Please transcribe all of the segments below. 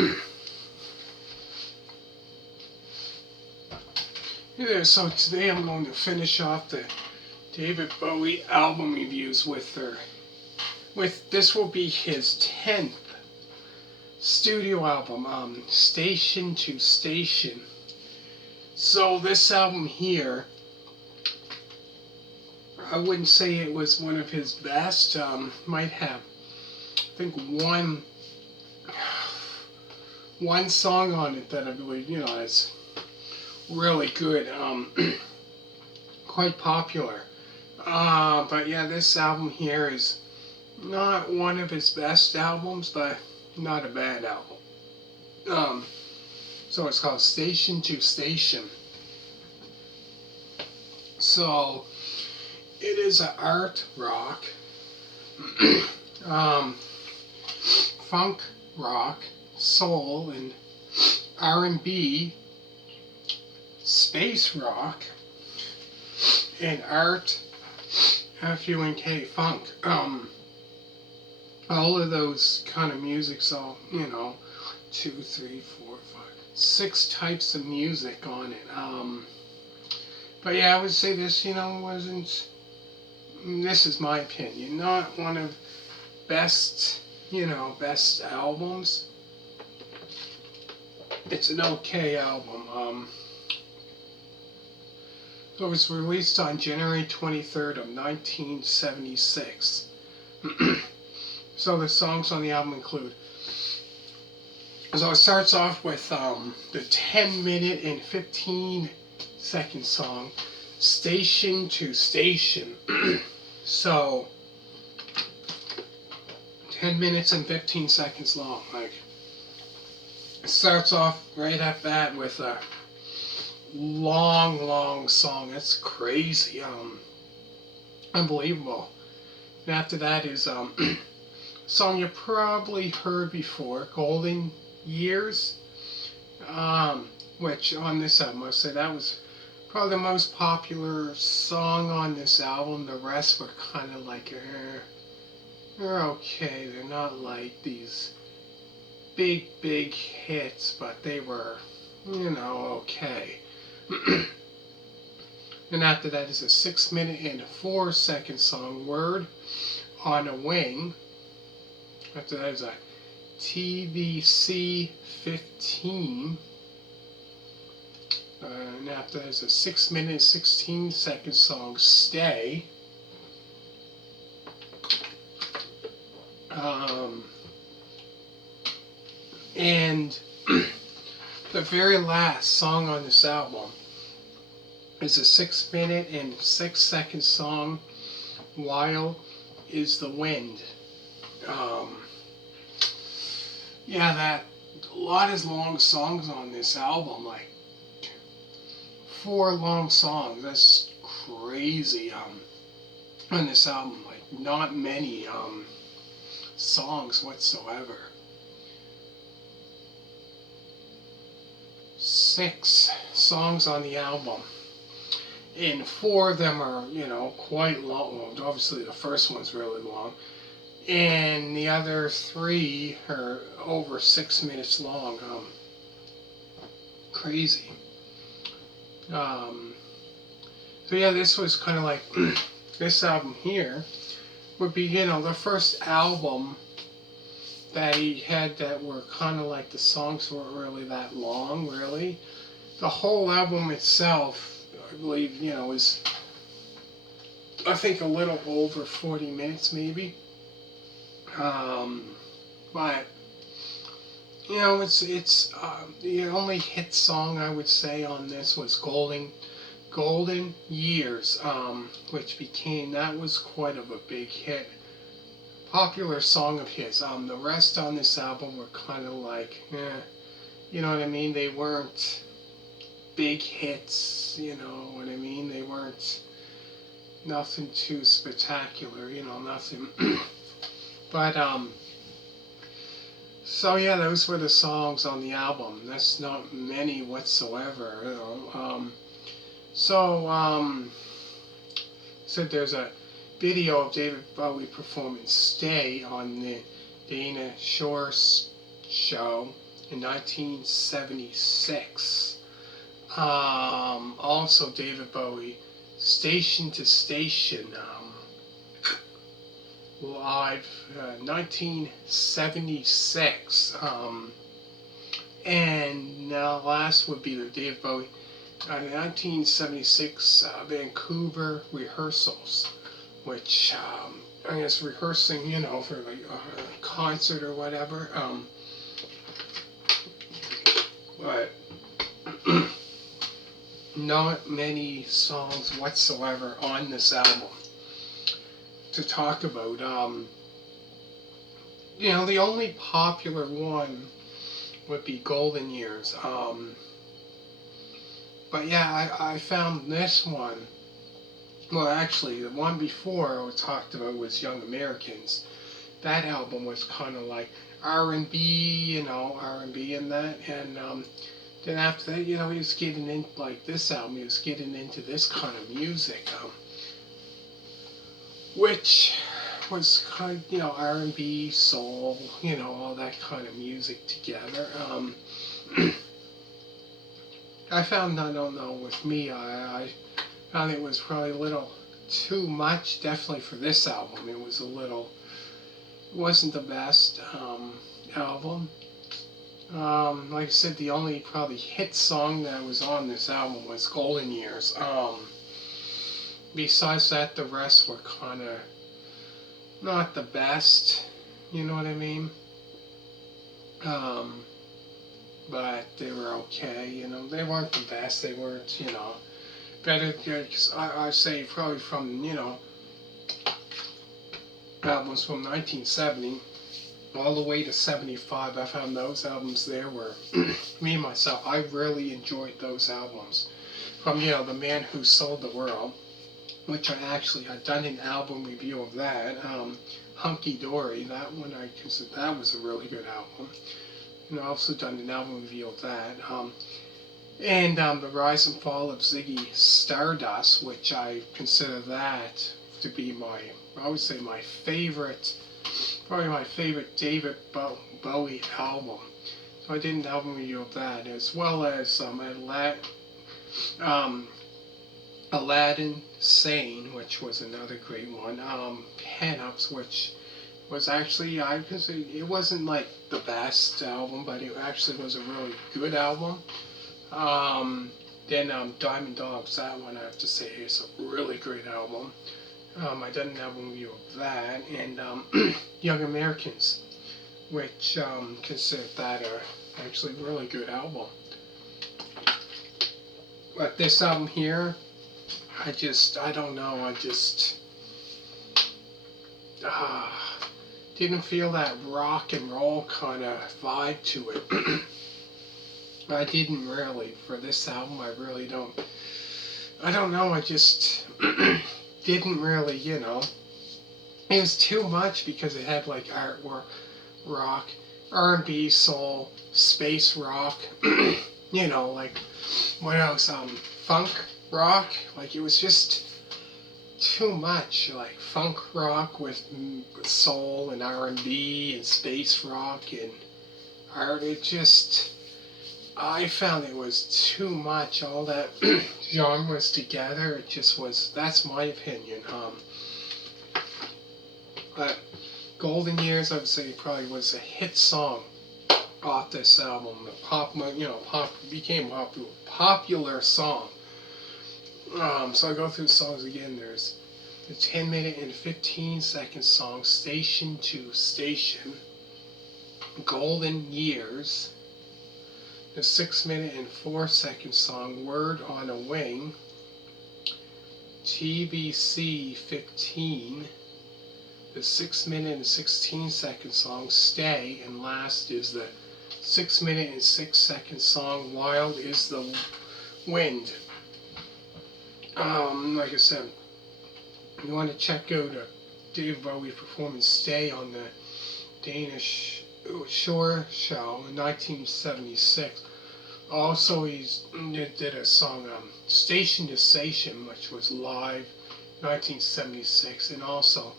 Hey there, so today I'm going to finish off the David Bowie album reviews with this will be his 10th studio album, Station to Station. So this album here, I wouldn't say it was one of his best. Might have, I think, one song on it that I believe, is really good, quite popular. But yeah, this album here is not one of his best albums, but not a bad album. So it's called Station to Station. So it is a art rock, funk rock, soul, and R&B, space rock, and art, F-U-N-K, funk. All of those kind of music, all, 2, 3, 4, 5, 6 types of music on it. But yeah, I would say this, wasn't, this is my opinion, not one of best albums. It's an okay album. So it was released on January 23rd of 1976. So the songs on the album include, so it starts off with the 10-minute and 15-second song, Station to Station. So 10 minutes and 15 seconds long. Like, it starts off right at that with a long song. That's crazy. Unbelievable. And after that is a song you probably heard before, Golden Years, which on this album, I say that was probably the most popular song on this album. The rest were kind of like, they're okay. They're not like these big hits, but they were, okay. And after that is a 6-minute and 4-second song, Word on a Wing. After that is a TVC 15. And after that is a 6-minute, 16-second song, Stay. And the very last song on this album is a 6-minute and 6-second song, Wild is the Wind. Yeah, that a lot of long songs on this album, like 4 long songs. That's crazy. On this album, like not many songs whatsoever. 6 songs on the album, and 4 of them are, quite long. Well, obviously the first one's really long, and the other 3 are over 6 minutes long. Crazy. So yeah, this was kind of like, this album here would be, the first album that he had that were kind of like, the songs weren't really that long, really. The whole album itself, I believe, is, I think, a little over 40 minutes, maybe. But, it's the only hit song I would say on this was Golden Years, which that was quite of a big hit. Popular song of his. The rest on this album were kind of like, you know what I mean? They weren't big hits, you know what I mean? They weren't nothing too spectacular, nothing. But, so yeah, those were the songs on the album. That's not many whatsoever, So there's a video of David Bowie performing Stay on the Dana Shore show in 1976. Also, David Bowie, Station to Station, live, 1976. And now last would be the David Bowie 1976 Vancouver rehearsals, which I guess rehearsing, for like a concert or whatever. But not many songs whatsoever on this album to talk about. The only popular one would be Golden Years. But yeah, I found this one. Well, actually, the one before I talked about was Young Americans. That album was kind of like R&B, R&B and that. And then after that, he was getting in, like this album, he was getting into this kind of music, which was kind of, R&B, soul, all that kind of music together. I found, I don't know, with me, I found it was probably a little too much, definitely for this album. It wasn't the best album. Like I said, the only probably hit song that was on this album was Golden Years. Besides that, the rest were kind of not the best, you know what I mean? But they were okay, they weren't the best, they weren't, better, because I say probably from, albums from 1970 all the way to 75, I found those albums there were, me myself, I really enjoyed those albums. From, The Man Who Sold the World, which I'd done an album review of that, Hunky Dory, that one I consider, that was a really good album. And I also done an album review of that. And The Rise and Fall of Ziggy Stardust, which I consider that to be I would say probably my favorite David Bowie album. So I did an album review of that, as well as Aladdin Sane, which was another great one. Pen Ups, which was actually, I consider, it wasn't like the best album, but it actually was a really good album. Then Diamond Dogs, that one I have to say is a really great album. I did an album review of that, and Young Americans, which consider that actually really good album. But this album here, I don't know, didn't feel that rock and roll kind of vibe to it. I didn't really, for this album, I really don't, I don't know, I just didn't really, it was too much because it had like artwork, rock, R&B, soul, space rock, like, what else, funk rock, like it was just too much, like funk rock with soul and R&B and space rock and art. I found it was too much, all that genres together. It just was, that's my opinion. But Golden Years, I would say, probably was a hit song off this album. Became a popular song. So I go through the songs again. There's the 10-minute and 15-second song, Station to Station, Golden Years, the 6-minute and 4-second song, Word on a Wing, TBC 15, the 6-minute and 16-second song, Stay, and last is the 6-minute and 6-second song, Wild is the Wind. Like I said, you want to check out David Bowie's performance Stay on the Danish Shore Show in 1976. Also, he did a song Station to Station, which was live 1976, and also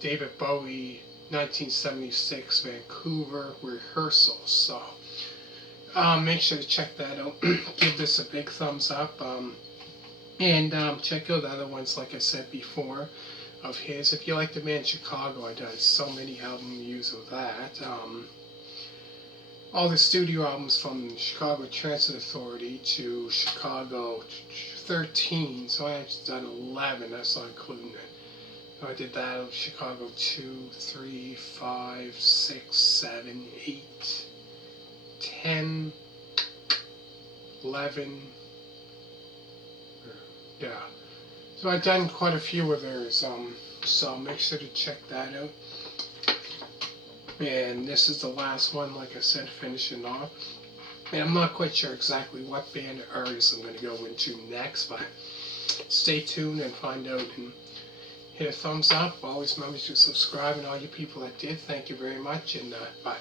David Bowie 1976 Vancouver rehearsals. So Make sure to check that out. Give this a big thumbs up. And check out the other ones, like I said before, of his. If you like the band Chicago, I did so many album reviews of that. All the studio albums from Chicago Transit Authority to Chicago 13, so I actually done 11, that's not including it. I did that of Chicago 2, 3, 5, 6, 7, 8, 10, 11, yeah. So I've done quite a few of theirs, so make sure to check that out. And this is the last one, like I said, finishing off. And I'm not quite sure exactly what band or artist I'm going to go into next, but stay tuned and find out. And hit a thumbs up. Always remember to subscribe, and all you people that did, thank you very much, and bye.